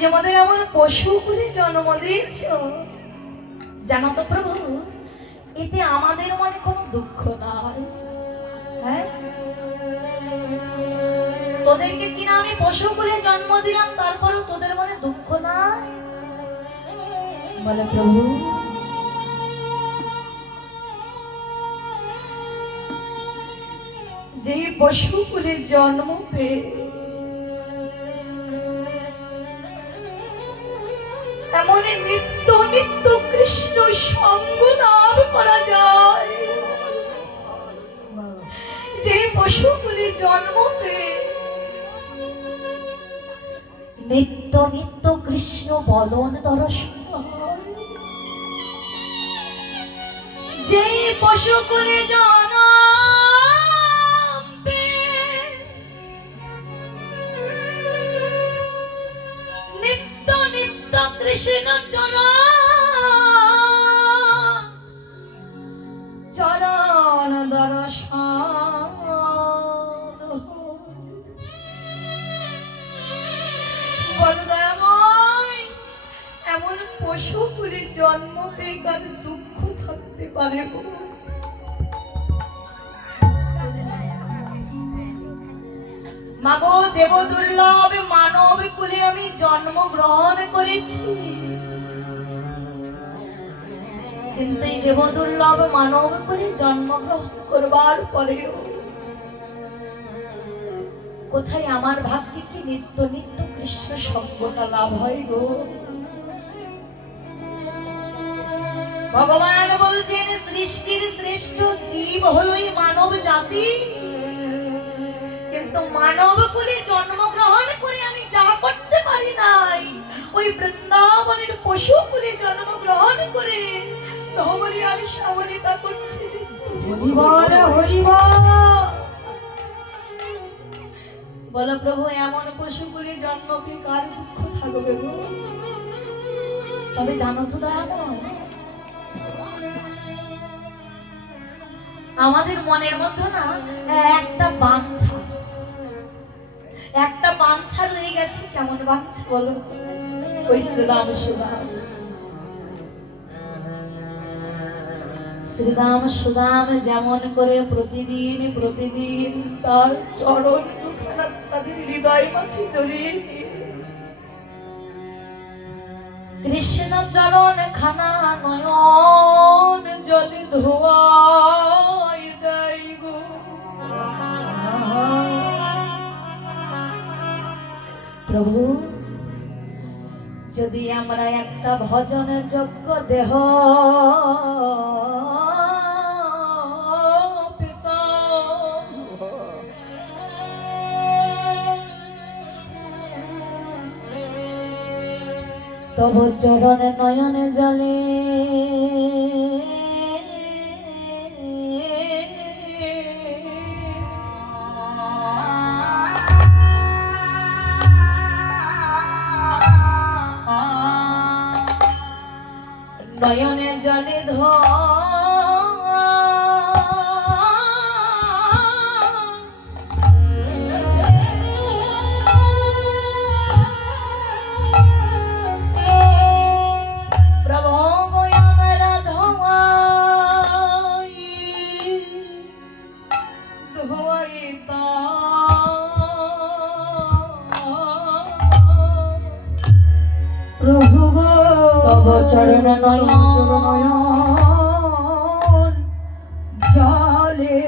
যে আমাদের এমন পশু করে জন্ম দিয়েছ, জানো তো প্রভু, এতে আমাদের মনে কোনো দুঃখ নাই। হ্যাঁ, তোদেরকে কিনা আমি পশু করে জন্ম দিলাম, তারপরেও তোদের মনে দুঃখ নাই? বলে প্রভু, যে পশু করে জন্ম পেয়ে এমন নিত্য নিত্য কৃষ্ণ সঙ্গ লাভ করা যায়, যে পশুগুলি জন্ম পেয়ে নিত্য নিত্য কৃষ্ণ বদন দর্শন হয়, যে পশুগুলি জন্ম পেয়ে নিত্য নিত্য কৃষ্ণ চরণ দর্শন, বলদাময় এমন পশুগুলি জন্ম পেয়ে কার দুঃখ থাকতে পারে গো? মাগো, দেব দুর্লভ মানব কুলে আমি জন্ম গ্রহণ করেছি, কিন্তু এই দেব দুর্লভ মানব কুলে জন্মগ্রহণ করবার পরেও কোথায় আমার ভাগ্যে কি নিত্য নিত্য কৃষ্ণ সঙ্গটা লাভ হয় গো? ভগবান বলছেন সৃষ্টির শ্রেষ্ঠ জীব হলো এই মানব জাতি, কিন্তু মানব কুলে জন্মগ্রহণ করে আমি যা করতে পারি নাই, ওই বৃন্দাবনের পশু কুলে জন্মগ্রহণ করে ধবলি আর শ্যামলি তা করছে। বলো প্রভু, এমন পশু কুলে জন্ম পেয়ে কার দুঃখ থাকবে গো? তবে জানো তো দাদা, আমাদের মনের মধ্যে না একটা বাঞ্ছা রয়ে গেছে। কেমন বাঞ্ছা বলো? ওই শ্রীরাম সুদাম যেমন করে প্রতিদিন প্রতিদিন তার চরণ দুখানা তাদের হৃদয় মাঝে জড়িয়ে কৃষ্ণ চরণ খানা নয়ন জলে ধোয়াই দেয় গো। প্রভু, যদি আমরা একটা ভজন যোগ্য দেহ পেতাম, তব চরণ নয়ন জলে নয়নে জলে প্রভু আমরা ধোয়াইতা প্রভু তব চরণ নয়ন জলে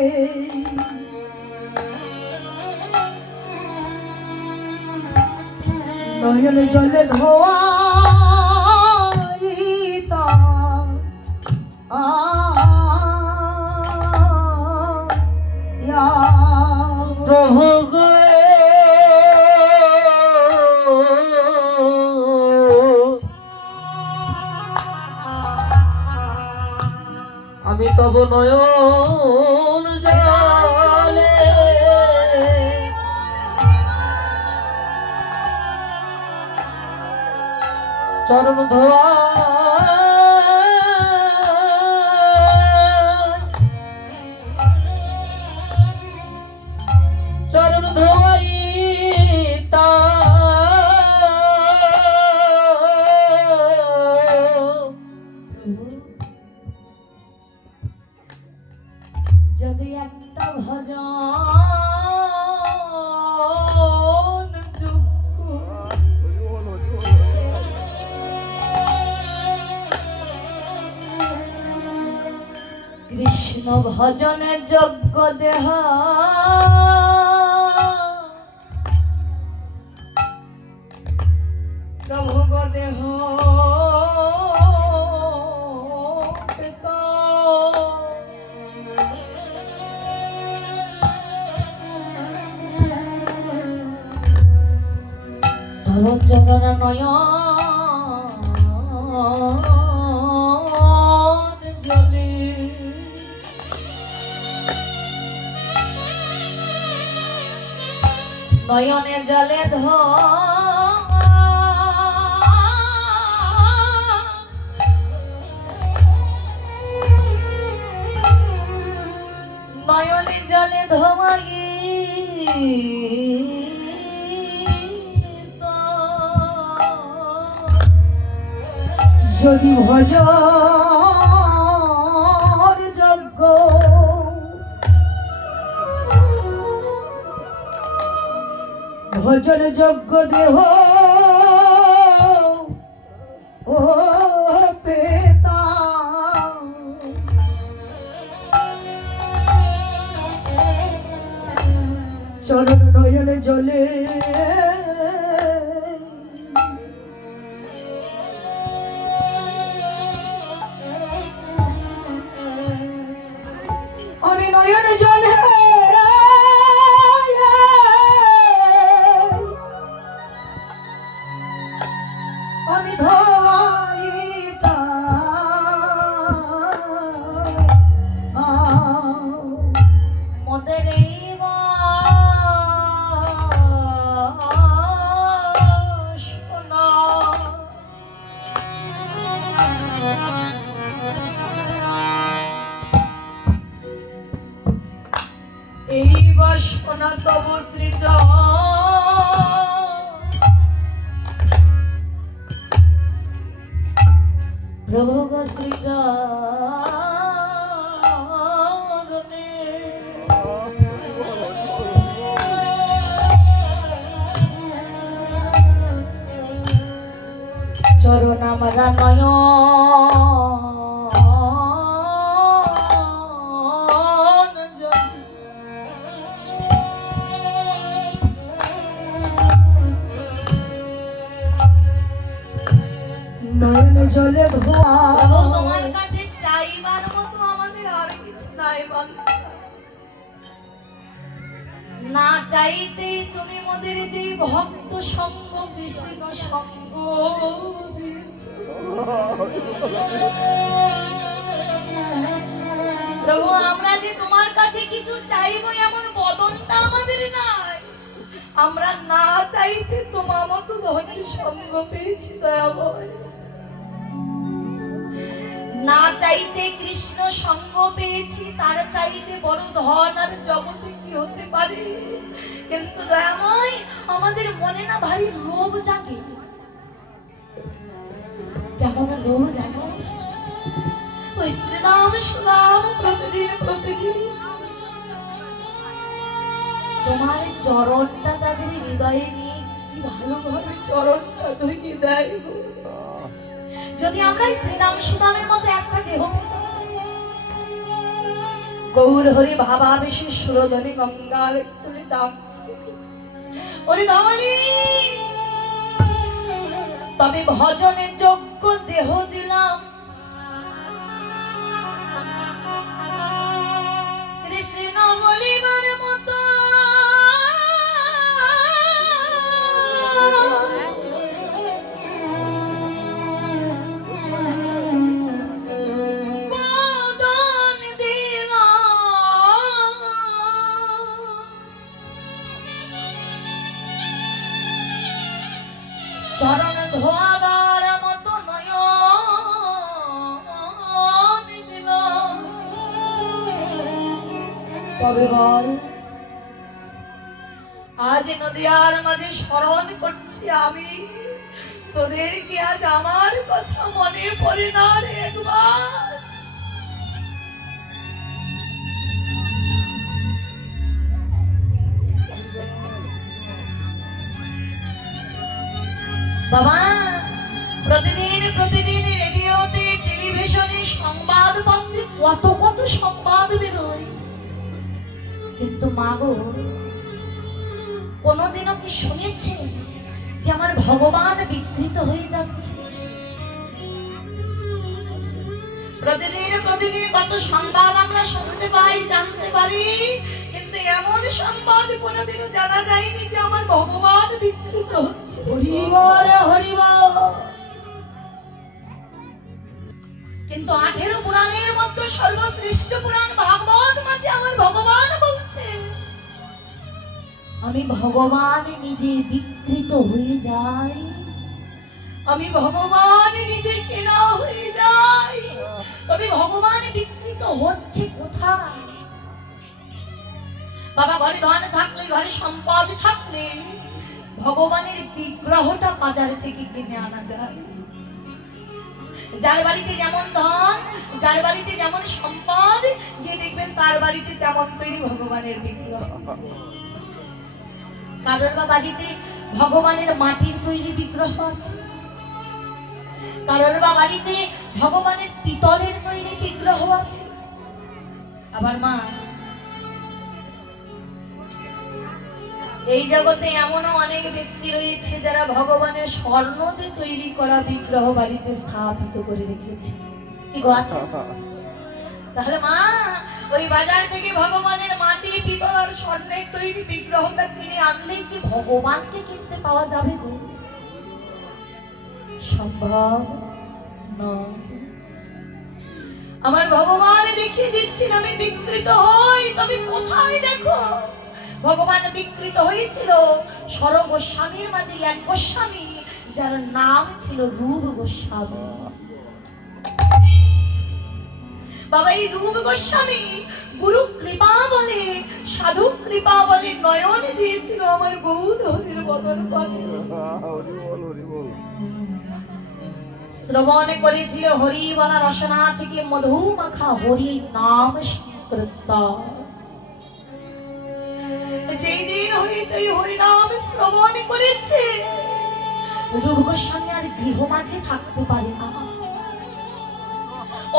নয়ন জলে ধোয়াইতা প্রভু আমি তব নয়ন জলে চরণ ধোয়া চরণ ধোয়াই তা ভজনে যজ্ঞ দেহ প্রভু গো দেহ তব চরণ নয়ন জলে নয়নে জলে নয়নে জলে ধোয়াই যদি ভজ যজ্ঞ ভজন যজ্ঞ দেহ ও পেতা চরণ নয়নে জলে আমি নয়নে জলে আমি ধরিতা মদের এই বাসনা তব শ্রীচ প্রভু গো শ্রীচরণে চরণ আমরা নয়ন নয়ন জলে ধোয়া তোমার কাছে চাইবার মতো আমাদের আর কিছু নাই বাঞ্ছা না চাইতেই তুমি মোদের যে ভক্ত সঙ্গ কৃষ্ণ সঙ্গ দিয়েছো প্রভু আমরা যে তোমার কাছে কিছু চাইবো এমন বদনটা আমাদের নাই আমরা না চাইতে তোমার মতো ধনের সঙ্গ পেয়েছি দয়াময় না চাইতে কৃষ্ণ সঙ্গ পেয়েছি তার চাইতে বড় ধন আর জগতে কি হতে পারে কিন্তু দয়াময় আমাদের মনে না ভারী লোভ জাগে কেমন লোভ জানো ওই শ্রীরাম সুরাম প্রতিদিন প্রতিদিন তোমার চরণটা তাদের হৃদয়ে নিয়ে কি ভালোভাবে চরণটা ধুইয়ে দেয় যদি আমরা শ্রীরাম সুদামের মতো একটা দেহ গৌর হরি ভাবাবেশে সুরধনী গঙ্গার করে ডাকছে ওরে ধমনী তবে ভজনে যোগ্য দেহ দিলাম কৃষ্ণ বলিবার মতো চরণ ধোয়াবার মতো নয়ন দিল তবে বল আজ নদিয়ার মাঝে স্মরণ করছি আমি তোদেরকে আজ আমার কথা মনে পড়ে না রে একবার বাবা প্রতিদিন প্রতিদিন রেডিওতে টেলিভিশনে সংবাদপত্রে কত কত সংবাদ বেরোয়, কিন্তু মা গো, কোনোদিনও কি শুনেছে যে আমার ভগবান বিকৃত হয়ে যাচ্ছে? প্রতিদিন প্রতিদিন কত সংবাদ আমরা শুনতে পাই, জানতে পারি, কিন্তু এমন সংবাদ কোনোদিনও জানা যায়নি যে আমার ভগবান বিকৃত হচ্ছে। হরিবল হরিবল। কিন্তু 18 পুরাণের মধ্যে সর্বশ্রেষ্ঠ পুরাণ ভাগবত মাঝে আমার ভগবান বলছে, আমি ভগবান নিজে বিকৃত হয়ে যাই, আমি ভগবান নিজে কেনা হয়ে যাই। তবে ভগবান বিকৃত হচ্ছে কোথায়? বাবা, ঘরে ধন থাকলে, ঘরে সম্পদ থাকলে ভগবানের বিগ্রহটা বাজার থেকে কিনে আনা যায়। যার বাড়িতে যেমন ধন, যার বাড়িতে যেমন সম্পদ, গিয়ে দেখবেন তার বাড়িতে তেমন তৈরি ভগবানের বিগ্রহ। কারোর বা বাড়িতে ভগবানের মাটির তৈরি বিগ্রহ আছে, কারোর বা বাড়িতে ভগবানের পিতলের তৈরি বিগ্রহ আছে। আবার মা, এই জগতে এমনও অনেক ব্যক্তি রয়েছে যারা ভগবানের স্বর্ণ দিয়ে তৈরি করা বিগ্রহ বাড়িতে স্থাপিত করে রেখেছে। কি গো আছে? তাহলে মা, ওই বাজার থেকে ভগবানের মাটি, পিতল আর স্বর্ণের তৈরি বিগ্রহটা কিনে আনলে কি ভগবানকে কিনতে পাওয়া যাবে গো? সম্ভব নয়। আমার ভগবান দেখিয়ে দিচ্ছেন আমি বিকৃত হই, তবে কোথায় দেখো? ভগবান বিকৃত হয়েছিল সর গোস্বামীর মাঝে এক গোস্বামী, যার নাম ছিল রূপ গোস্বামী। বাবা, এই রূপ গোস্বামী গুরু কৃপা বলে, সাধু কৃপা বলে নয়ন দিয়েছিল আমার গৌরহরির বদন পানে। শ্রবণ করেছিল হরি বলা রসনা থেকে মধু মাখা হরি নাম সংকীর্তন। যেই দিন হইতে হরি নাম শ্রবণ করেছে, রূপ গোস্বামী আর গৃহ মাঝে থাকতে পারে না।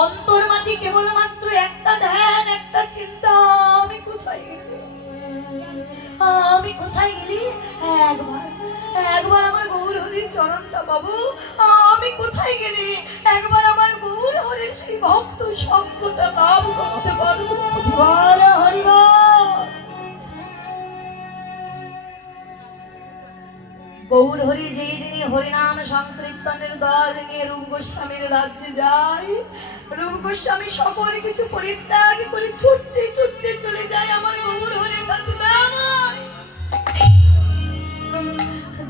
অন্তর মাঝে কেবলমাত্র একটা ধ্যান, একটা চিন্তা, আমি কোথায় গেলি, আমি কোথায় গেলি? একবার একবার আমার গৌর হরির চরণটা পাবো। আমি কোথায় গেলি? একবার আমার গৌর হরির সেই ভক্ত সঙ্গটা লাভ করতে পারবো। বল হরি বল। গৌর হরি যেই দিনই হরিনাম সংকীর্তনের দল নিয়ে রূপ গোস্বামীর রাজ্যে যায়, রূপ গোস্বামী সকল কিছু পরিত্যাগ করে ছুটতে ছুটতে চলে যায় আমার গৌর হরির কাছে।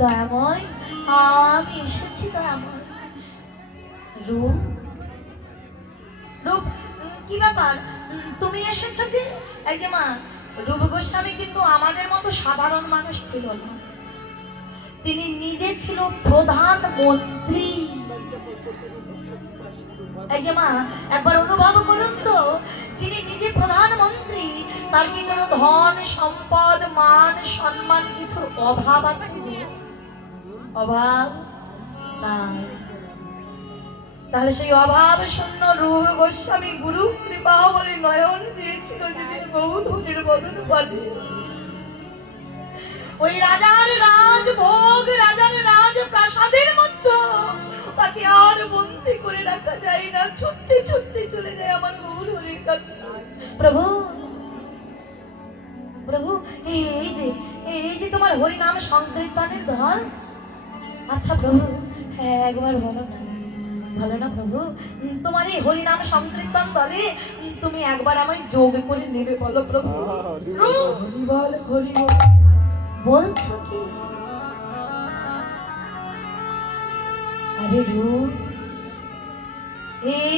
দয়াময়, আমি এসেছি দয়াময়। রূপ, রূপ, কি ব্যাপার তুমি এসেছো যে? এই যে মা, রূপ গোস্বামী কিন্তু আমাদের মতো সাধারণ মানুষ ছিল না, তিনি নিজে ছিল প্রধানমন্ত্রী। এই যে মা, একবার অনুভব করুন তো, যিনি নিজে প্রধানমন্ত্রী, তার কি কোনো ধন সম্পদ মান সম্মান কিছুর অভাব আছে? অভাব নাই। তাহলে সেই অভাব শূন্য রূপ গোস্বামী গুরু কৃপা বলে নয়ন দিয়েছিল যেদিন গৌরহরির বদন পানে। ওই রাজার রাজভোগ, রাজার রাজ প্রাসাদের মধ্যে তাকে আর বন্দী করে রাখা যায় না, ছুটতে ছুটতে চলে যায় আমার গৌরহরির কাছে। প্রভু, প্রভু, এই যে তোমার হরিনাম সংকীর্তনের দল। আচ্ছা প্রভু, হ্যাঁ একবার বলো না, ভালো না প্রভু, তোমার এই হরিনাম সংকীর্তন দলে তুমি একবার আমায় যোগ করে নেবে বলো প্রভু। হরি বল হরি বল। বলছো কি? আরে রূপ, এই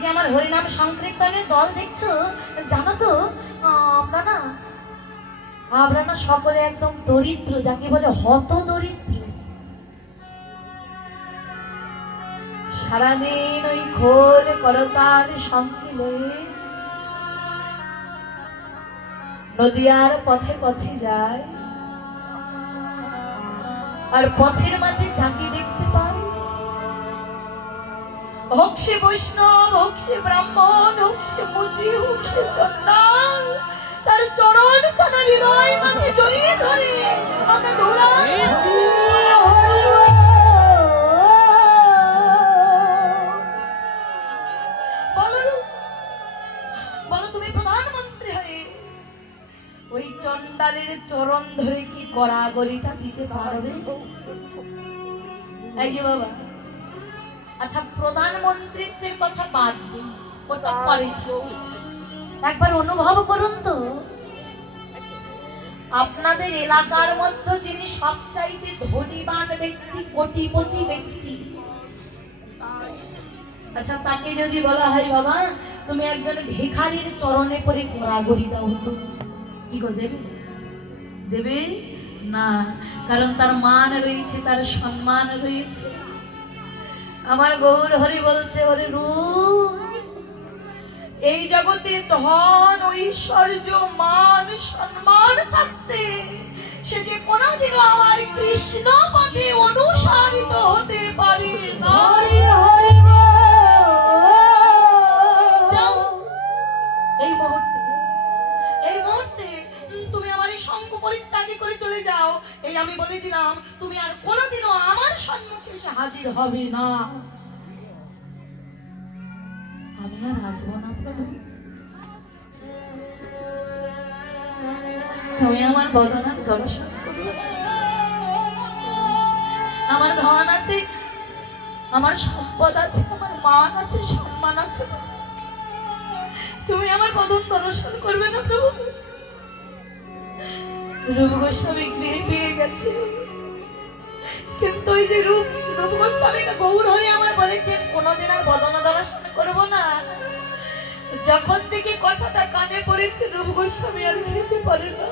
যে আমার হরিনাম সংকীর্তনের দল দেখছো, জানো তো আমরা না সকলে একদম দরিদ্র, যাকে বলে হত দরিদ্র। সারাদিন ওই খোল করতাল সঙ্গে লয়ে নদিয়ার পথে পথে যায়, আর পথের মাঝে যাকে দেখতে পাই, হোক হোক সে বৈষ্ণব, হোক সে ব্রাহ্মণ, হোক সে মুচি, হোক সে চন্ডাল, তার চরণ খানা হৃদয় মাঝে জড়িয়ে ধরে আমরা দৌড়ান মাঝে বলো তুমি প্রধানমন্ত্রী হয়ে ওই চন্ডালের চরণ ধরে কি গড়াগড়িটা দিতে পারবে? এই যে বাবা, আচ্ছা প্রধানমন্ত্রীত্বের কথা বাদ দিন, ওটা পরে একবার অনুভব করুন তো, আপনাদের এলাকার মধ্যে যিনি সবচাইতে ধনীবান ব্যক্তি, কোটিপতি ব্যক্তি, আচ্ছা তাকে যদি বলা হয় বাবা তুমি একজন ভিখারির চরণে পড়ে গড়াগড়ি দাও, তো কি গো দেবে? দেবে না, কারণ তার মান রয়েছে, তার সম্মান রয়েছে। আমার গৌর হরি বলছে ওরে রূপ, এই জগতে ধন ঐশ্বর্য মান সম্মান থাকতে সে যে কোনোদিনও আমার কৃষ্ণ পথে অনুসারিত হতে পারে না। এই মুহূর্তে, এই মুহূর্তে তুমি আমার এই সঙ্গ পরিত্যাগী করে চলে যাও, এই আমি বলে দিলাম তুমি আর কোনোদিনও আমার সম্মুখে এসে হাজির হবে না। আমি আর আসবো না প্রভু, তুমি আমার বদনার দর্শন করবে। আমার ধন আছে, আমার সম্পদ আছে, আমার মান আছে, সম্মান আছে, তুমি আমার বদন দর্শন করবে না প্রভু। রূপ গোস্বামী গৃহে ফিরে গেছে, কিন্তু ওই যে রূপ গোস্বামীকে গৌর হরি আমার বলেছেন কোনোদিন আর বদন দর্শন করবো না। যখন থেকে কথাটা কানে পড়েছে রূপ গোস্বামী আর খেতে পারে না,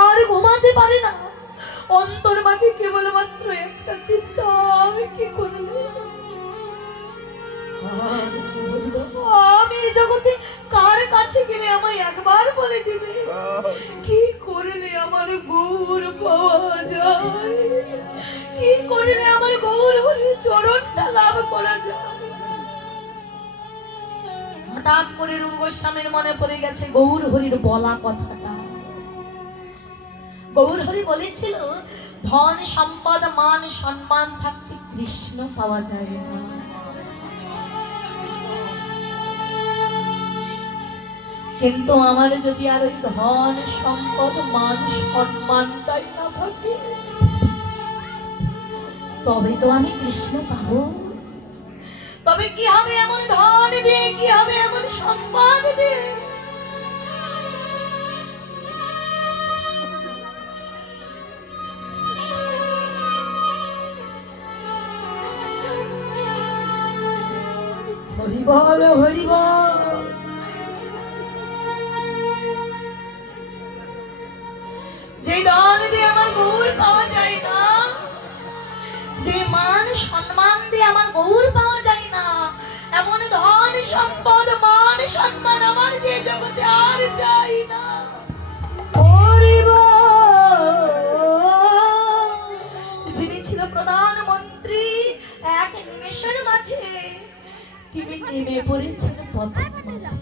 আর ঘুমাতে পারে না, অন্তর মাঝে কেবলমাত্র একটা চিন্তা, আমি কি করব, আমি জগতে কার কাছে গেলে আমায় একবার বলে দিবে কি করলে আমার গৌর পাওয়া যায়, কি করলে আমার গৌর হরির চরণটা লাভ করা যায়। হঠাৎ করে রূপ গোস্বামীর মনে পড়ে গেছে গৌর হরির বলা কথাটা। গৌর হরি বলেছিল ধন সম্পদ মান সম্মান থাকতে কৃষ্ণ পাওয়া যায় না। কিন্তু আমার যদি আর ওই ধন সম্পদ মান সম্মানটাই না থাকে, তবে তো আমি কৃষ্ণ পাবো। তবে কি হবে এমন ধন দিয়ে, কি হবে এমন সম্মান দিয়ে? হরি বল হরি বল। যে ধন দিয়ে আমার গৌর পাওয়া যায় না, যে মান সম্মান দিয়ে আমার গৌর পাওয়া যায় না, এমন ধন সম্পদ মান সম্মান আমার যে জগতে আর চাই না। যিনি ছিল প্রধানমন্ত্রী, এক নিমেষের মাঝে তিনি নেমে পড়েছেন পথের মাঝে,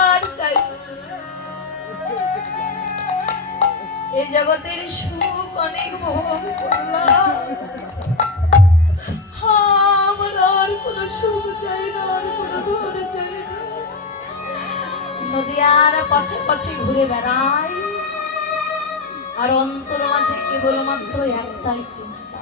আর চাই এই জগতের সুখ অনেক ভোগ করলাম, আমার আর কোনো সুখ চাই না, আর কোনো ধন চাই না। নদিয়ার পথে পথে ঘুরে বেড়াই, আর অন্তর মাঝে কেবলমাত্র একটাই চিন্তা,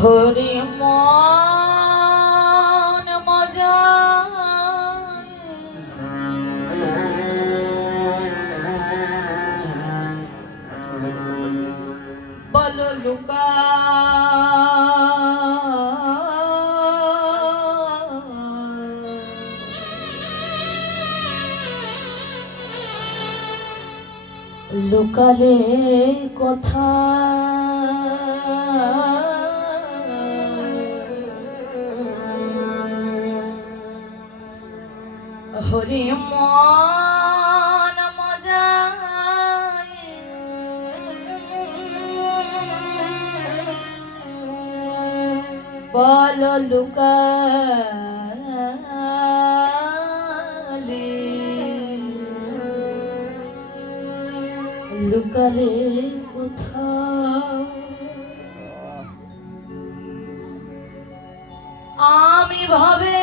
হরি মন মজা বলো লুকা, লুকালে কথা হরি মন মজায় বল লুকালে লুকালে কোথাও আমি ভাবে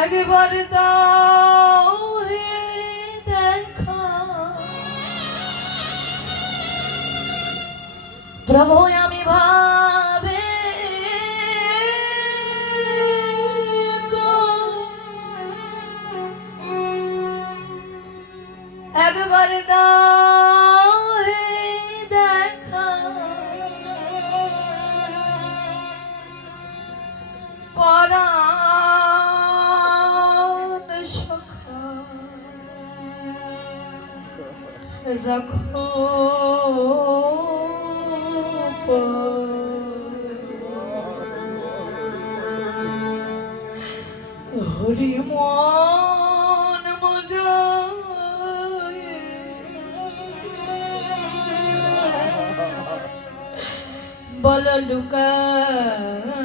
একবার দাও হে দেখা প্রভু আমি ভাবে একবার দাও হে দেখা পরাণ সখা রাখো হরি মন মজায় বল লুকালে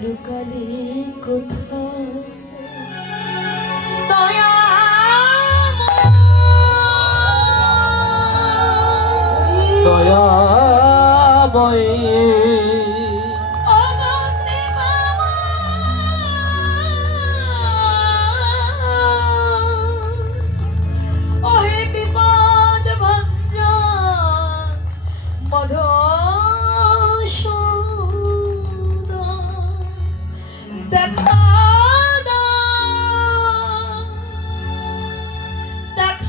লুকালে কোথাও দয়া দয়াময় দেখা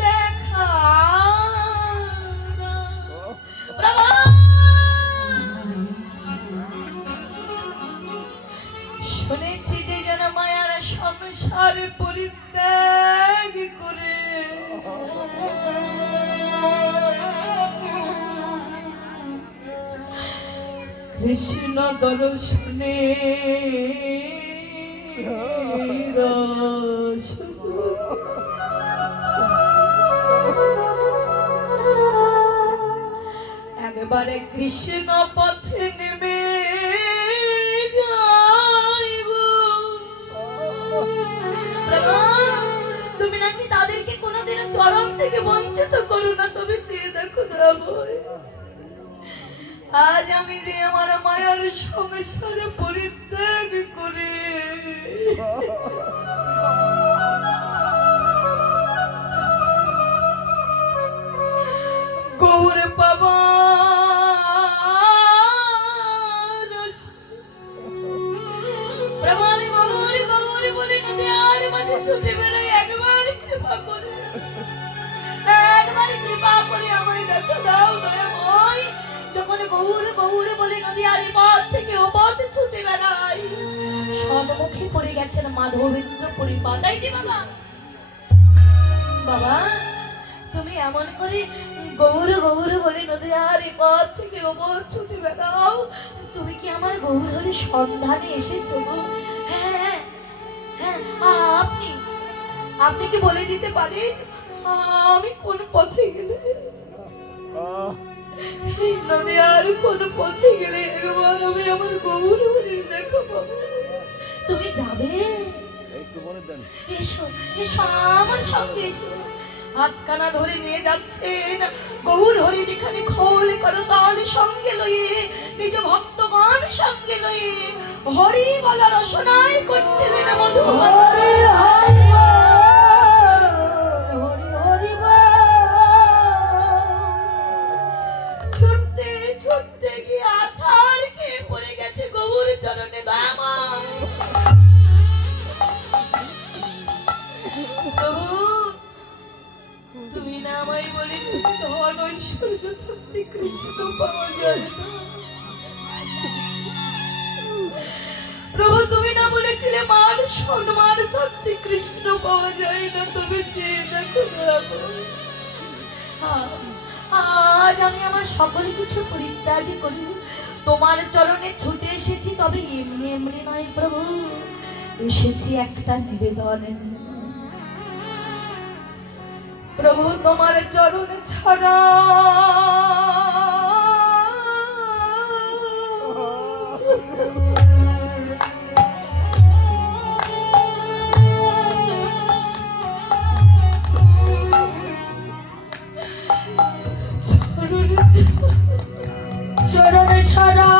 দেখা শুনেছি যে যেন মায়ার সংসার পরিত্যাগ করে কৃষ্ণ দর্শনে একবারে কৃষ্ণ পথে নেমে যাইব তুমি নাকি তাদেরকে কোনোদিনও চরম থেকে বঞ্চিত করো না তবে চেয়ে দেখো দয়াময় আজ আমি যে আমার মায়ার সংসারে পরিত্যাগ করে গৌর পাবা প্রমাণে গৌর গৌর বলে নদী আর মাঝে ছুটে বেড়াই একবার কৃপা করে আমায় দেখা দাও দয়াময় যখন গৌর গৌর বলে নদী আর পথ থেকে ও পথ ছুটে বেড়াই সম্মুখে পড়ে গেছেন মাধবেন্দ্র পরিপা তাই যে বাবা বাবা তুমি এমন করে গৌর গৌর বলে নদী আর পথ থেকে ও পথ ছুটে বেড়াও তুমি কি আমার গৌর হরির সন্ধানে এসেছো গো হ্যাঁ হ্যাঁ আপনি আপনি কি বলে দিতে পারেন আমি কোন পথে গেলে নদী আর কোন পথে গেলে একবার আমি আমার গৌর হরির দেখা পাবো তুমি যাবে এসো এসো আমার সঙ্গে এসো হাতখানা ধরে নিয়ে যাচ্ছেন গৌর হরি যেখানে খোল করতাল সঙ্গে লয়ে নিজ ভক্তগণ সঙ্গে লয়ে হরি বলা রসনায় করছিলেন মধুমাধবে ছুটতে ছুটতে গিয়ে আছাড় খেয়ে পড়ে গেছে গৌর চরণে বাবা তুমি না আমায় বলেছি ধন ওই কৃষ্ণ পাওয়া যায় না। প্রভু তুমি না বলেছিলে মান সম্মান থাকতে কৃষ্ণ পাওয়া যায় না, তবে চেয়ে দেখো আজ আমি আমার সকল কিছু পরিত্যাগ করি তোমার চরণে ছুটে এসেছি। তবে এমনি এমনি নয় প্রভু, এসেছি একটা নিবেদন। প্রভু তোমার চরণে ছাড়া চরণে ছাড়া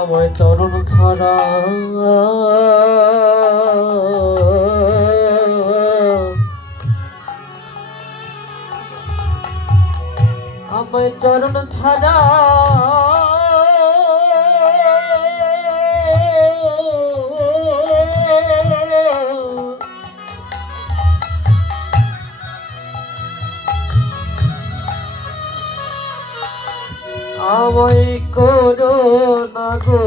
আমার চরণ ছাড়া আমার চরণ ছাড়া আমায় করো না গো,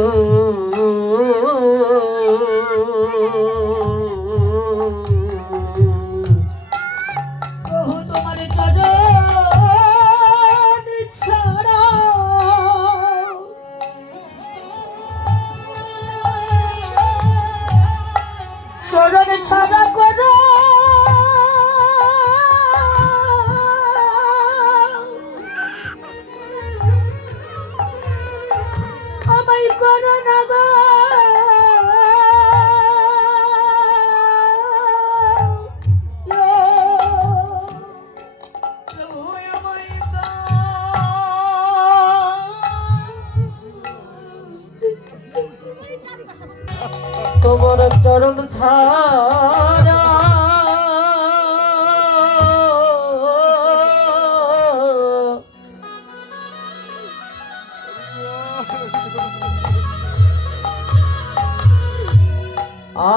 প্রভু তোমার চরণ ছাড়া চরণ ছাড়া করো আমায় করো না গো। তোমার চরণ ছাড়া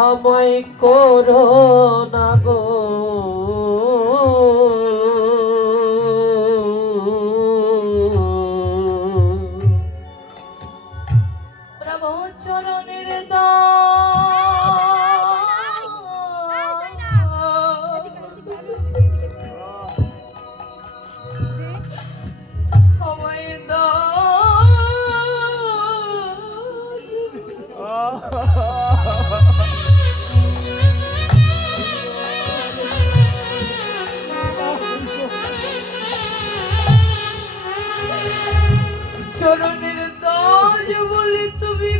আমায় করো না গো, প্রভু চরণের চরণের দাজ বলে তুমি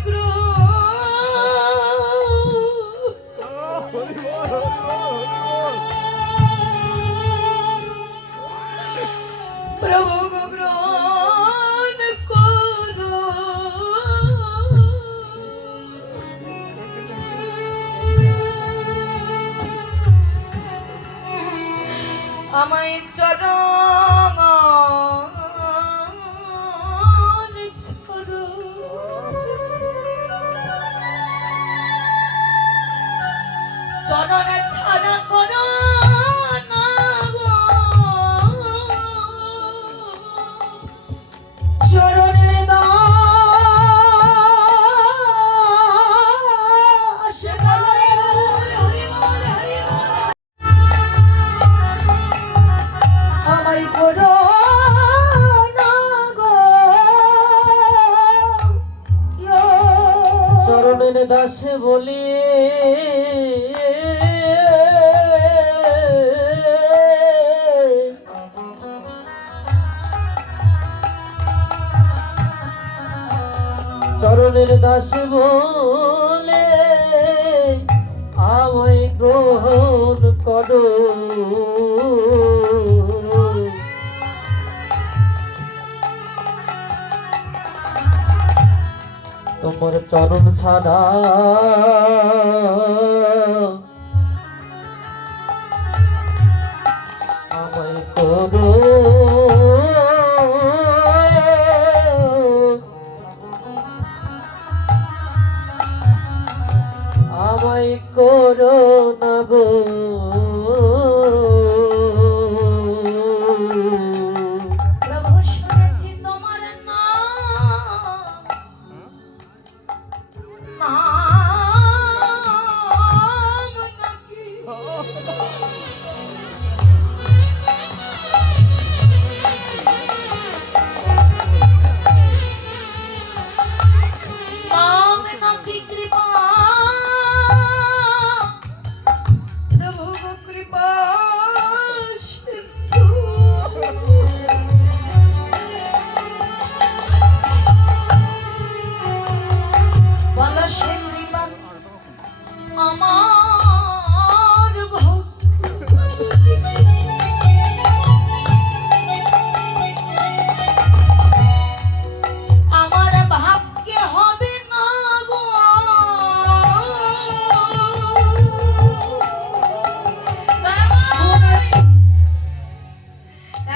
প্রভু গ্রহণ করো। আমায় চরণ ছাড়ো চরণ ছাড়া করো না গো, চরণের দাস হরি বল হরি বল। চরণের দাস বলে আমায় গ্রহণ করো। তোমার চরণ ছাড়া আমায় করো, আমায় করো না গো। প্রভু শুনেছি তোমার নাম, নাম নাকি নাম নাকি কৃপা, প্রভু গো কৃপা সিন্ধু। বলো সে কৃপা আমার ভক্তি, আমার ভাগ্যে হবে না গো।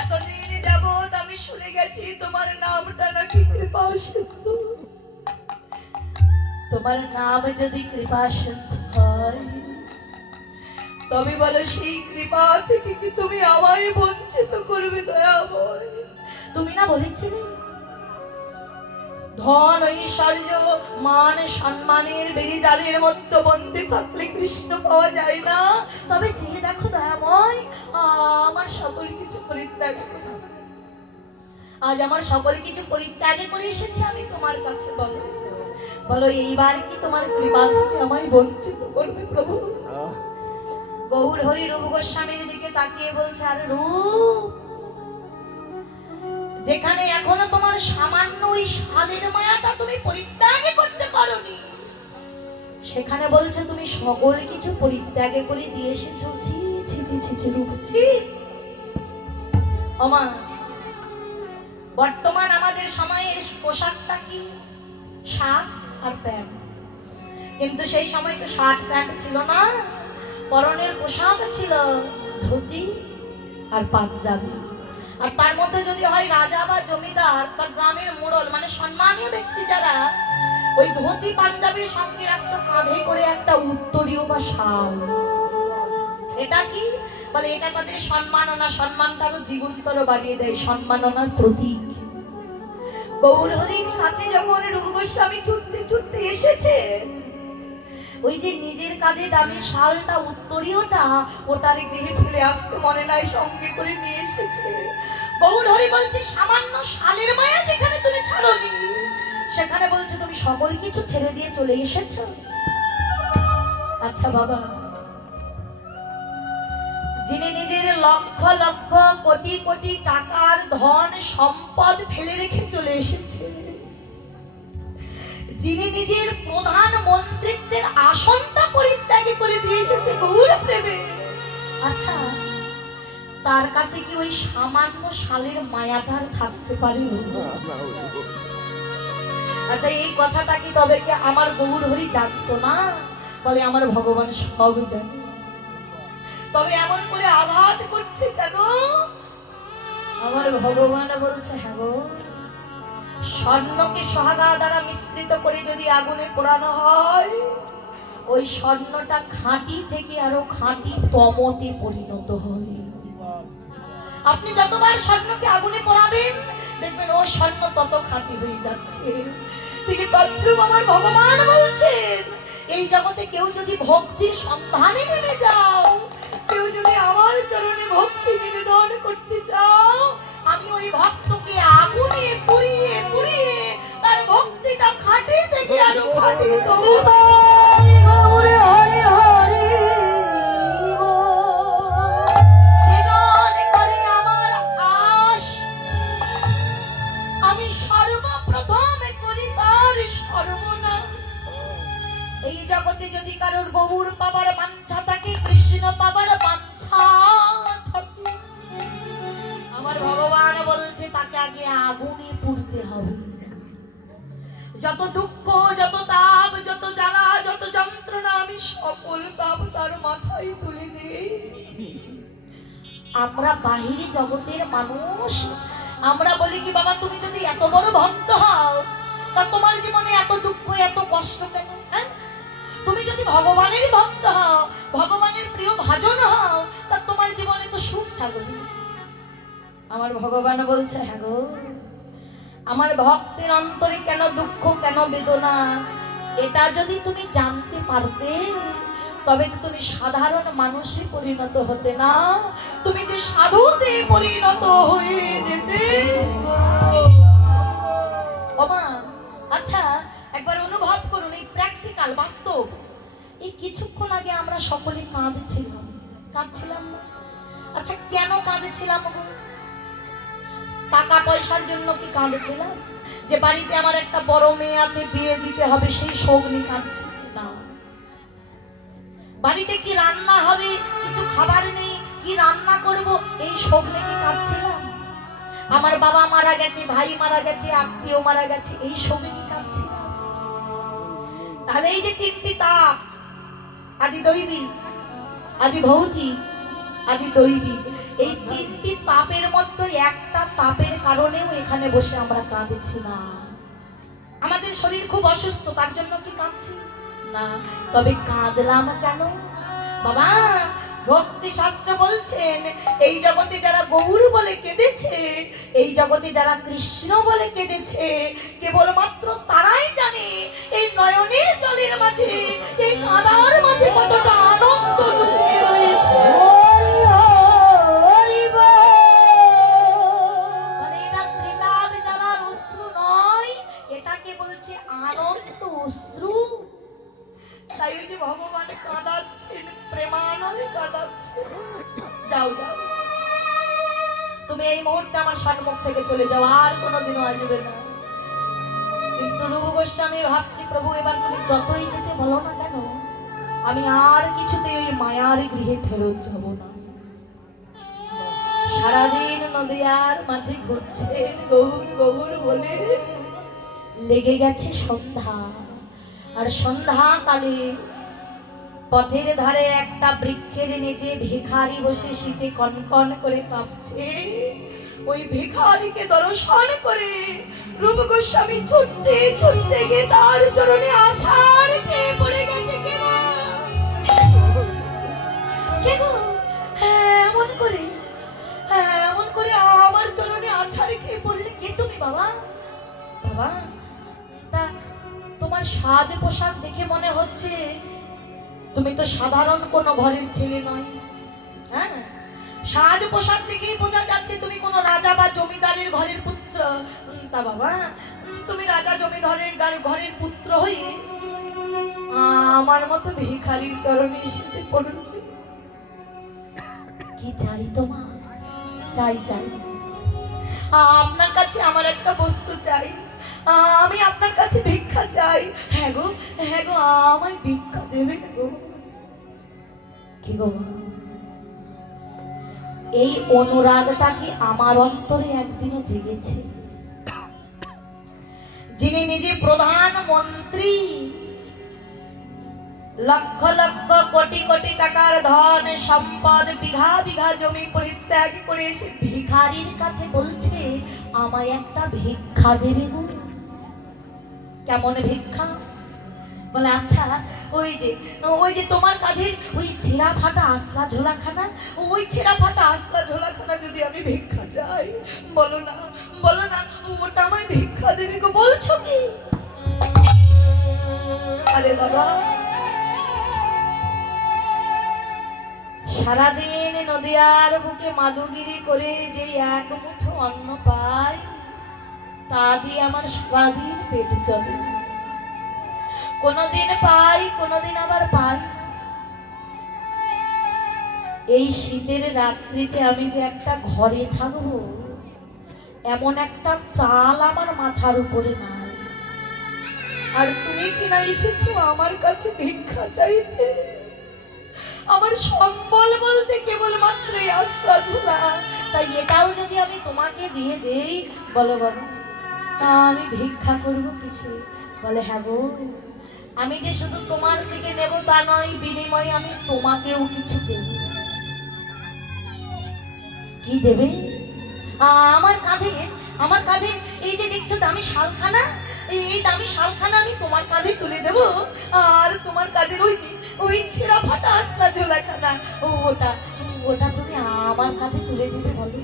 এতদিন যাবৎ আমি শুনে গেছি তোমার নামটা নাকি কৃপা সিন্ধু। তোমার নাম যদি কৃপা সিন্ধু হয়, তবে বলো সেই কৃপা থেকে কি তুমি আমায় বঞ্চিত করবে দয়াময়? তুমি না বলেছিলে ধন ঐশ্বর্য মান সম্মানের বেড়ি জালের মতো বন্দী থাকলে কৃষ্ণ পাওয়া যায় না। তবে চেয়ে দেখো দয়াময়, আমার সকল কিছু পরিত্যাগ করে, আজ আমার সকল কিছু পরিত্যাগ করে এসেছি আমি তোমার কাছে। বলো বলো এইবার কি তোমার কৃপা থেকে আমায় বঞ্চিত করবে প্রভু? গৌর হরি রূপ গোস্বামীর দিকে তাকিয়ে বলছে, আর রূপ, যেখানে এখনো তোমার সামান্য ওই শালের মায়াটা তুমি পরিত্যাগ করতে পারোনি, সেখানে বলছে তুমি সকল কিছু পরিত্যাগ করে দিয়ে এসেছো। ছি ছি ছি ছি ছি রূপ, ছি। ওমা, বর্তমান আমাদের সময়ের পোশাকটা কি? শার্ট আর প্যান্ট। কিন্তু সেই সময় তো শার্ট প্যান্ট ছিল না, পরনের পোশাক ছিল ধুতি আর পাঞ্জাবি। আর তার মধ্যে যদি হয় রাজা বা জমিদার বা গ্রামের মোড়ল, মানে সম্মানীয় ব্যক্তি যারা, ওই ধুতি পাঞ্জাবির সঙ্গে রাখতো কাঁধে করে একটা উত্তরীয় বা শাল। এটা কি বলে? এটা তাদের সম্মাননা, সম্মানটা আরো দ্বিগুণতর বাড়িয়ে দেয়, সম্মাননার প্রতীক। গৌর হরির কাছে যখন রূপ গোস্বামী ছুটতে ছুটতে এসেছে, ওই যে নিজের কাঁধে দামি শালটা উত্তরীয়টা ওটার গৃহে ফেলে আসতে মনে নাই, সঙ্গে করে নিয়ে এসেছে। গৌর হরি বলছে সামান্য শালের মায়া যেখানে তুমি ছাড়োনি, সেখানে বলছে তুমি সকল কিছু ছেড়ে দিয়ে চলে এসেছো। আচ্ছা বাবা, যিনি নিজের লক্ষ লক্ষ কোটি কোটি টাকার ধন সম্পদ ফেলে রেখে চলে এসেছে, যিনি নিজের প্রধান মন্ত্রিত্বের আসনটা পরিত্যাগ করে দিয়ে এসেছে গৌর প্রেমে, আচ্ছা তার কাছে কি ওই সামান্য শালের মায়াটার থাকতে পারে? আচ্ছা এই কথাটা কি তবে কি আমার গৌর হরি জানতো না? বলে আমার ভগবান সব জানে। তবে এমন করে আঘাত করছে কেন? আমার ভগবান বলছে, হ্যাঁ গো, স্বর্ণকে সোহাগা দ্বারা মিশ্রিত করে যদি আগুনে পোড়ানো হয়, ওই স্বর্ণটা খাঁটি থেকে আরো খাঁটি তমতে পরিণত হয়। আপনি যতবার স্বর্ণকে আগুনে পোড়াবেন, দেখবেন ও স্বর্ণ তত খাঁটি হয়ে যাচ্ছে। তিনি তদ্রূপ আমার ভগবান বলছেন, এই জগতে কেউ যদি ভক্তির সন্ধানে নেমে যাও, কেউ যদি আমার চরণে ভক্তি নিবেদন করতে চাও, আমি ওই ভক্তকে আগুনে পুড়িয়ে পুড়িয়ে তার ভক্তিটা খাঁটি থেকে আরো খাঁটি আমি সর্বপ্রথমে করি তার সর্বনাশ। আগে আগুনে পুড়তে হবে। যত দুঃখ, যত তাপ, যত জ্বালা, যত যন্ত্রণা, আমি সকল তাপ তার মাথায় তুলে দিই। আমরা বাহিরে জগতের মানুষ, আমরা বলি কি বাবা তুমি যদি এত বড় ভক্ত হও তা তোমার জীবনে এত দুঃখ এত কষ্ট কেন? হ্যাঁ, তুমি যদি ভগবানের ভক্ত হও, ভগবানের প্রিয় ভাজন হও, তা তোমার জীবনে তো সুখ থাকবে। আমার ভগবান বলছে হ্যাঁ গো, আমার ভক্তের অন্তরে কেন দুঃখ কেন বেদনা, এটা যদি তুমি জানতে পারতে তবে তো তুমি সাধারণ মানুষে পরিণত হতে না, তুমি যে সাধুতে পরিণত হয়ে যেতে। ওমা আচ্ছা একবার অনুভব করুন, এই প্র্যাকটিক্যাল বাস্তব। এই কিছুক্ষণ আগে আমরা সকলে কাঁদছিলাম, কাঁদছিলাম না? আচ্ছা কেন কাঁদছিলাম গো? টাকা পয়সার জন্য কি কাঁদছিলাম? যে বাড়িতে আমার একটা বড় মেয়ে আছে, বিয়ে দিতে হবে, সেই শোক নিয়ে কাঁদছি না। বাড়িতে কি রান্না হবে, কিছু খাবার নেই, কি রান্না করব, এই শোক নিয়ে কাঁদছিলাম। আমার বাবা মারা গেছে, ভাই মারা গেছে, আত্মীয় মারা গেছে, এই শোক নিয়ে কাঁদছিলাম। তাহলে এই যে তিনটি তাপ, আদি দৈবিক, আদি ভৌতিক, আদি দৈবিক, এই তিনটি তাপের মধ্যে একটা তাপের কারণেও এখানে বসে আমরা কাঁদছি না। আমাদের শরীর খুব অসুস্থ, তার জন্য কি কাঁদছি না? তবে কাঁদলাম কেন বাবা? ভক্তি শাস্ত্র বলছেন এই জগতে যারা গৌর বলে কেঁদেছে, এই জগতে যারা কৃষ্ণ বলে কেঁদেছে, কেবলমাত্র তারাই জানে এই নয়নের জলের মাঝে, এই কাঁদার মাঝে কতটা আনন্দ লুকিয়ে রয়েছে। এটাকে বলছে আনন্দ অশ্রু। তাই ওই যে ভগবান কাঁদাচ্ছেন, প্রেমানন্দে কাঁদাচ্ছেন। যাও যাও, তুমি এই মুহূর্তে আমার সম্মুখ থেকে চলে যাও, আর কোনোদিনও আসবে না। কিন্তু রূপ গোস্বামী ভাবছি প্রভু এবার তুমি যতই যেতে বলো না কেন, আমি আর কিছুতে ওই মায়ার গৃহে ফেরত যাব না। সারাদিন নদিয়ার মাঝে ঘুরছে গৌর গৌর বলে, লেগে গেছে সন্ধ্যা। আর সন্ধ্যাকালে পথের ধারে একটা বৃক্ষের নিচে ভিখারি বসে শীতে কনকন করে কাঁপছে। ওই ভিখারিকে দর্শন করে রূপ গোস্বামী ছুটতে ছুটতে গিয়ে তার চরণে আছাড় খেয়ে পড়ে গেছে। এমন করে এমন করে আমার চরণে আছাড় খেয়ে পড়লে কে তুমি বাবা? বাবা তা তোমার সাজ পোশাক দেখে মনে হচ্ছে তুমি তো সাধারণ কোনো ঘরের ছেলে নয়। হ্যাঁ, সাজ পোশাক দেখেই বোঝা যাচ্ছে তুমি কোনো রাজা বা জমিদারের ঘরের পুত্র। তা বাবা তুমি রাজা জমিদারের ঘরের পুত্র হয়ে আমার মতো ভিখারির চরণে এসেছে পড়লে কি চাই তোমার? চাই চাই আপনার কাছে আমার একটা বস্তু চাই, আমি আপনার কাছে ভিক্ষা চাই। হ্যাঁ গো আমায় ভিক্ষা দেবে গো। কি গো, এই অনুরাগটা কি আমার অন্তরে একদিনও জেগেছে? যিনি নিজে প্রধানমন্ত্রী, লক্ষ লক্ষ কোটি কোটি টাকার ধন সম্পদ, বিঘা বিঘা জমি পরিত্যাগ করে এসে ভিখারির কাছে বলছে আমায় একটা ভিক্ষা দেবে গো। কেমন ভিক্ষা? বলে আচ্ছা ওই যে তোমার কাঁধের ওই ছেঁড়া ফাটা আসলা ঝোলাখানা, ওই ছেঁড়া ফাটা আসলা ঝোলাখানা যদি আমি ভিক্ষা চাই, বলো না ওটা আমায় ভিক্ষা দেবে গো। বলছো কি? আরে বাবা সারাদিন নদিয়ার বুকে মাদুগিরি করে যে এক মুঠো অন্ন পাই, তা দিয়ে আমার সারাদিন পেট চলে। কোনোদিন পাই, কোনোদিন আবার পাই। এই শীতের রাত্রিতে আমি যে একটা ঘরে থাকবো, এমন একটা চাল আমার মাথার উপরে নাই। আর তুমি কিনা এসেছো আমার কাছে ভিক্ষা চাইতে। আমার সম্বল বলতে কেবলমাত্র আস্থা ঝোলা। তাই এটাও যদি যদি আমি তোমাকে দিয়ে দেই, বলো বলো, আমি ভিক্ষা করবো কিসে? বলে হ্যাঁ গো, আমি যে শুধু তোমার থেকে নেব তা নয়, বিনিময়ে আমি তোমাকেও কিছু দেব। কি দেবে? আমার কাঁধে, আমার কাঁধে এই যে দেখছো দামি শালখানা, এই দামি শালখানা আমি তোমার কাঁধে তুলে দেব। আর তোমার কাঁধের ওই ছেঁড়া ফাটা আস্তা ঝোলাখানা, ওটা ওটা তুমি আমার কাঁধে তুলে দিবে। বলো,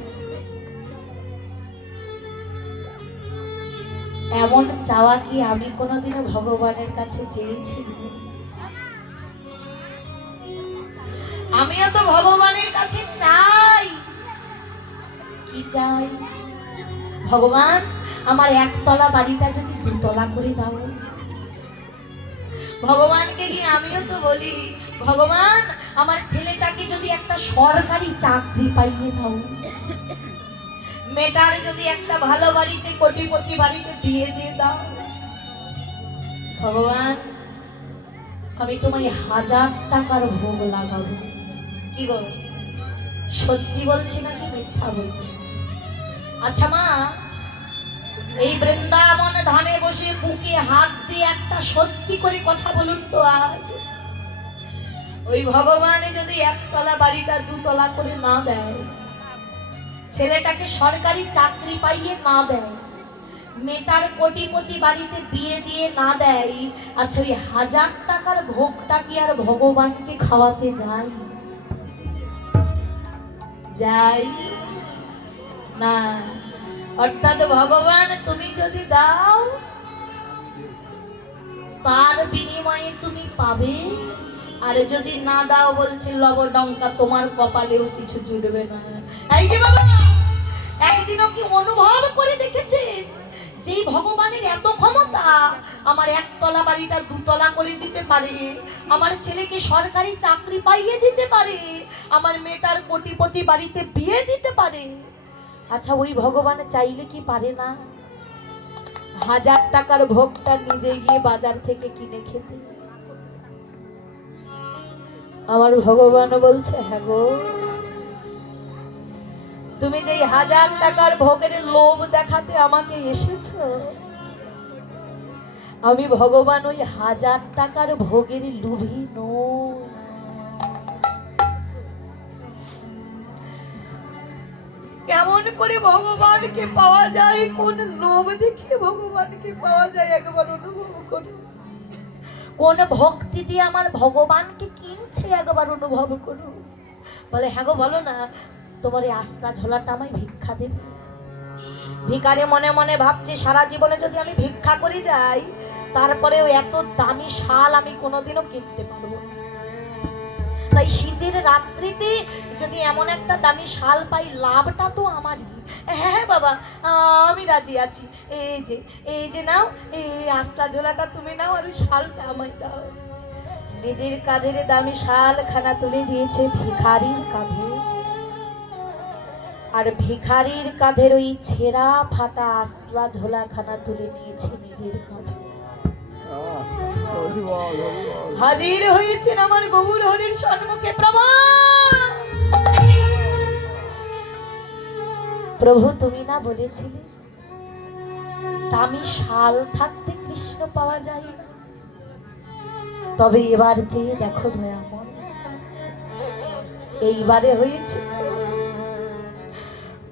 এমন চাওয়া কি আমি কোনোদিনও ভগবানের কাছে চেয়েছি? আমিও তো ভগবানের কাছে চাই। কি চাই? ভগবান, আমার একতলা বাড়িটা যদি দুতলা করে দাও। ভগবানকে গিয়ে আমিও তো বলি, ভগবান, আমার ছেলেটাকে যদি একটা সরকারি চাকরি পাইয়ে দাও। মেয়েটার যদি একটা ভালো বাড়িতে, কোটিপতি বাড়িতে বিয়ে দিয়ে দাও। ভগবান, আমি তোমায় 1000 টাকার ভোগ লাগাবো। কি গো, সত্যি বলছি নাকি মিথ্যা বলছি? আচ্ছা মা, এই বৃন্দাবন ধামে বসে বুকে হাত দিয়ে একটা সত্যি করে কথা বলুন তো আজ। ওই ভগবানে যদি একতলা বাড়িটা দুতলা করে না দেয়, ছেলেটাকে সরকারি চাকরি পাইয়ে না দেয়, মেয়েটার কোটিপতি বাড়িতে বিয়ে দিয়ে না দেয়, আচ্ছা ওই 1000 টাকার ভোগটা কি আর ভগবানকে খাওয়াতে যায়? যাই না। অর্থাৎ ভগবান তুমি যদি দাও, তার বিনিময়ে তুমি পাবে, আর যদি না দাও, বলছে লবডঙ্কা তোমার কপালেও কিছু জুটবে না। এই যে বাবা, একদিনও কি অনুভব করে দেখেছেন যে ভগবানের এত ক্ষমতা? আমার একতলা বাড়িটা দুতলা করে দিতে পারে, আমার ছেলেকে সরকারি চাকরি পাইয়ে দিতে পারে, আমার মেয়েটার কোটিপতি বাড়িতে বিয়ে দিতে পারে। আচ্ছা ওই ভগবান চাইলে কি পারে না 1000 টাকার ভোগটা নিজে গিয়ে বাজার থেকে কিনে খেতে? আমার ভগবান বলছে, হ্যাঁ গো, তুমি যে 1000 টাকার ভোগের লোভ দেখাতে আমাকে এসেছো, আমি ভগবান ওই 1000 টাকার ভোগের লোভী নই। কেমন করে ভগবানকে পাওয়া যায়, কোন লোভ দেখে ভগবানকে পাওয়া যায়, একবার অনুভব করো। কোন ভক্তি দিয়ে আমার ভগবানকে কিনছে, একবার অনুভব করো। বলে হ্যাঁ গো, বলো না, তোমার এই আস্তা ঝোলাটা আমায় ভিক্ষা দেবে? ভিখারি মনে মনে ভাবছে, সারা জীবনে যদি আমি ভিক্ষা করে যাই, তারপরেও এত দামি শাল আমি কোনোদিনও কিনতে পারবো না। তাই শীতের রাত্রিতে যদি এমন একটা দামি শাল পাই, লাভটা তো আমারই। হ্যাঁ বাবা, আমি রাজি আছি। এই যে নাও, এই আস্তা ঝোলাটা তুমি নাও, আর ওই শালটা আমায় দাও। নিজের কাঁধের দামি শালখানা তুলে দিয়েছে ভিখারির কাঁধে, আর ভিখারির কাঁধের ওই ছেঁড়া ফাটা আসলা ঝোলাখানা তুলে নিয়েছে নিজের কাঁধে। হাজির হয়েছেন আমার গৌর হরির সম্মুখে। প্রভু, তুমি না বলেছিলে দামি শাল থাকতে কৃষ্ণ পাওয়া যায় না? তবে এবার চেয়ে দেখো দয়াময়, এইবারে হয়েছে।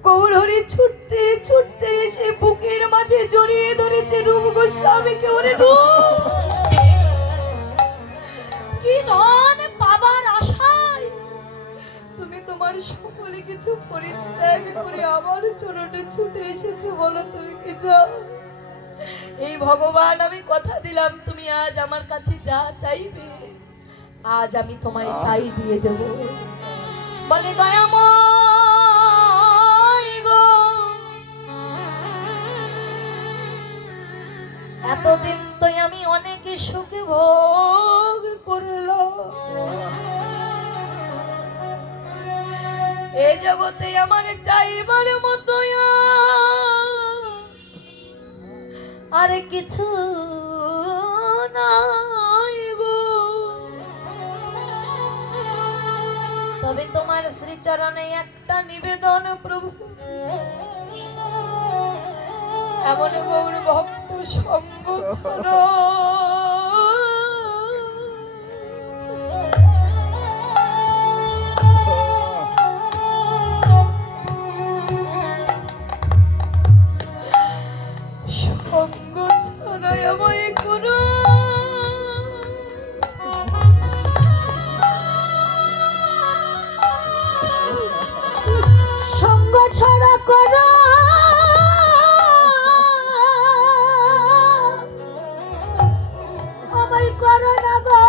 গৌর হরি ছুটতে ছুটতে এসে বুকের মাঝে জড়িয়ে ধরেছে রূপ গোস্বামীকে। ওরে রূপ, কি ধন পাবার আশায় তুমি তোমার সকলে কিছু পরিত্যাগ করে আমার চরণে ছুটে এসেছো? বলো তুমি কি চাও? এই ভগবান, আমি কথা দিলাম, তুমি আজ আমার কাছে যা চাইবে, আজ আমি তোমায় তাই দিয়ে দেব। বলে দয়াময় গো, এতদিন তো আমি অনেক সুখে ভোগ করলাম, এই জগতে আমার চাইবার মতো আর কিছু নাই গো। তবে তোমার শ্রীচরণে একটা নিবেদন প্রভু, এমন গৌর ভক্ত সঙ্গ ছাড়া সঙ্গ ছাড়াই আমায় করো। সঙ্গ ছাড়া করো আমায় করো না গো।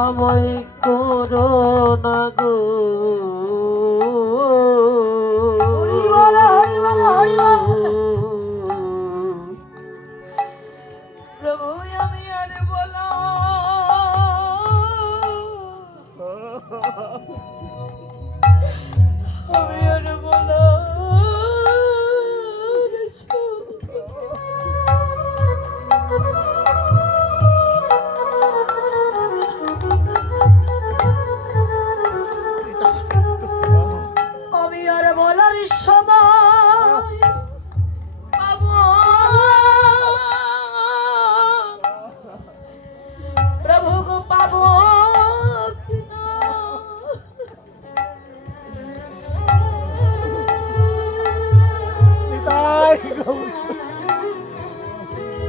আমায় করো না গো। হরি বল, হরি বল, হরি বল। প্রভু আমি আর বলা আমি আর বলা আমি আর বলার সময় পাবো প্রভু গো, পাবো কিনা।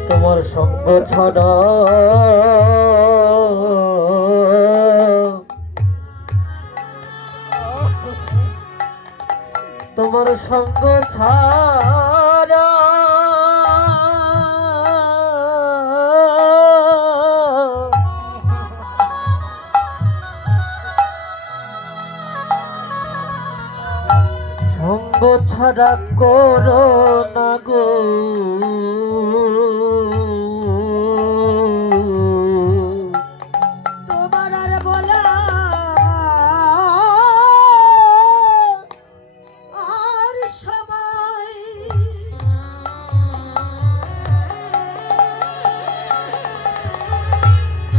তোমার সঙ্গ ছাড়া তোমার সঙ্গ ছাড়া সঙ্গ ছাড়া করো না গো। তোমার আর বলা আর সময়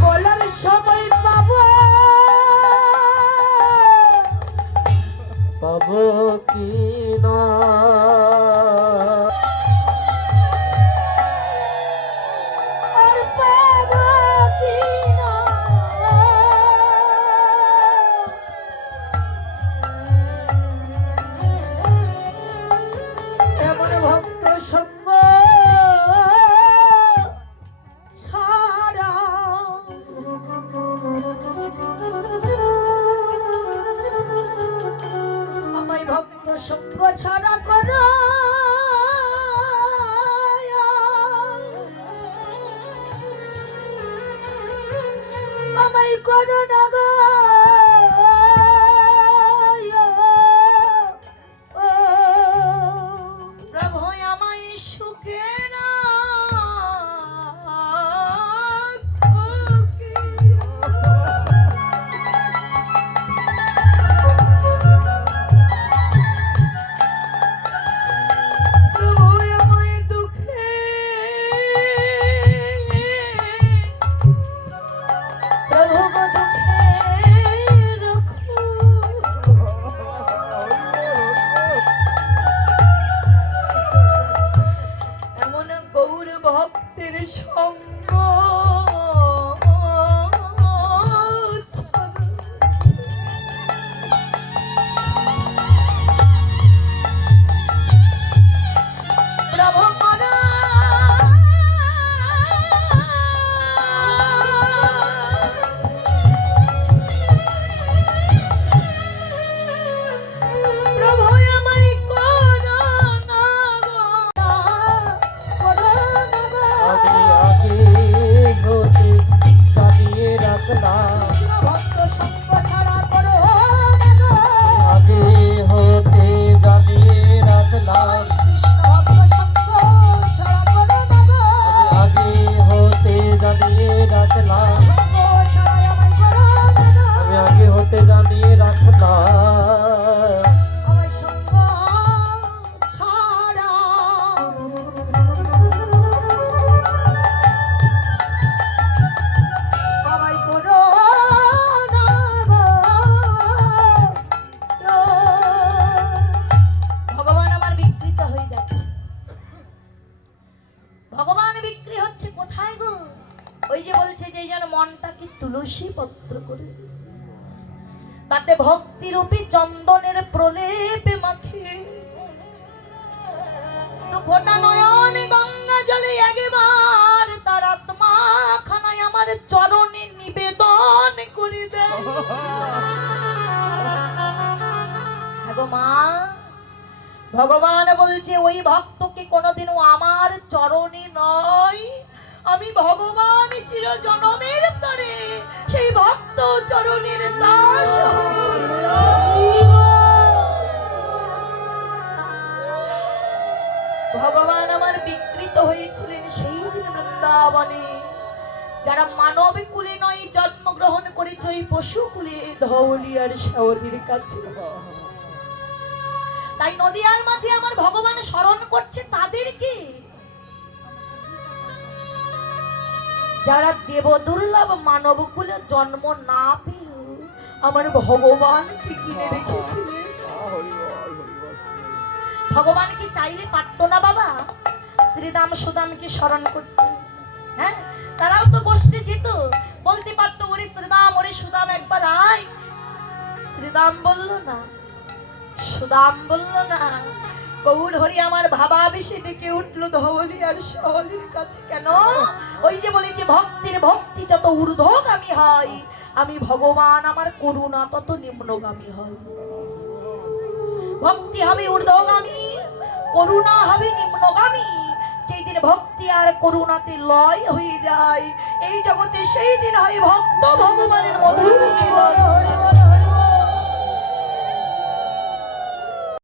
বলার সময় পাবো পাবো কি না। আর পাবো কিনা। এমন ভক্ত সঙ্গ ছাড়া আমায় ভক্ত সঙ্গ ছাড়া করো আমায় করো না গো। প্রভু আমায় সুখে না প্রভু আমায় দুঃখে প্রভু গো দুঃখে রাখো। এমন গৌর ভক্তের সঙ্গ ছাড়া প্রভু করো প্রভু আমায় করো না গো, করো না গো। আমি আগে ওই যে বলছে যে যেন মনটাকে তুলসী পত্র করে দিই, তাতে ভক্তিরূপী চন্দনের প্রলেপে মাখে তো ফোটা নয়ন গঙ্গা জলে একবার তার আত্মা খানায় আমার চরণে নিবেদন করে দেয়। হ্যাঁ গো মা, ভগবান বলছে ওই ভক্তকে কোনোদিনও আমার চরণে নয়, আমি ভগবান চির জনমের তরে সেই ভক্ত চরণের দাস হয়ে যাই। ভগবান আমার বিকৃত হয়েছিলেন সেই দিন বৃন্দাবনে, যারা মানব কুলে নয় জন্মগ্রহণ করেছে ওই পশু কুলে ধৌলিয়ার শাওরির কাছে। তাই নদিয়ার মাঝে আমার ভগবান স্মরণ করছে তাদেরকে যারা দেব দুর্লভ মানব কুলে জন্ম না পেয়েও আমার ভগবানকে কিনে রেখেছিলেন। ভগবান কি চাইলে পারতো না বাবা শ্রীদাম সুদামকে স্মরণ করতে? হ্যাঁ, তারাও তো বসতে যেত, বলতে পারতো ওরে শ্রীদাম ওরে সুদাম একবার আয়। শ্রীদাম বলল না, সুদাম বলল না, গৌর হরি আমার ভাবা বেশি ডেকে উঠলো ধবলি আর সহলির কাছে। কেন? ওই যে বলেছে ভক্তির ভক্তি যত ঊর্ধ্বগামী হয়, আমি ভগবান আমার করুণা তত নিম্নগামী হয়। ভক্তি হবে ঊর্ধ্বগামী, করুণা হবে নিম্নগামী। যেই দিন ভক্তি আর করুণাতে লয় হয়ে যায় এই জগতে, সেই দিন হয় ভক্ত ভগবানের মধুর মিলন।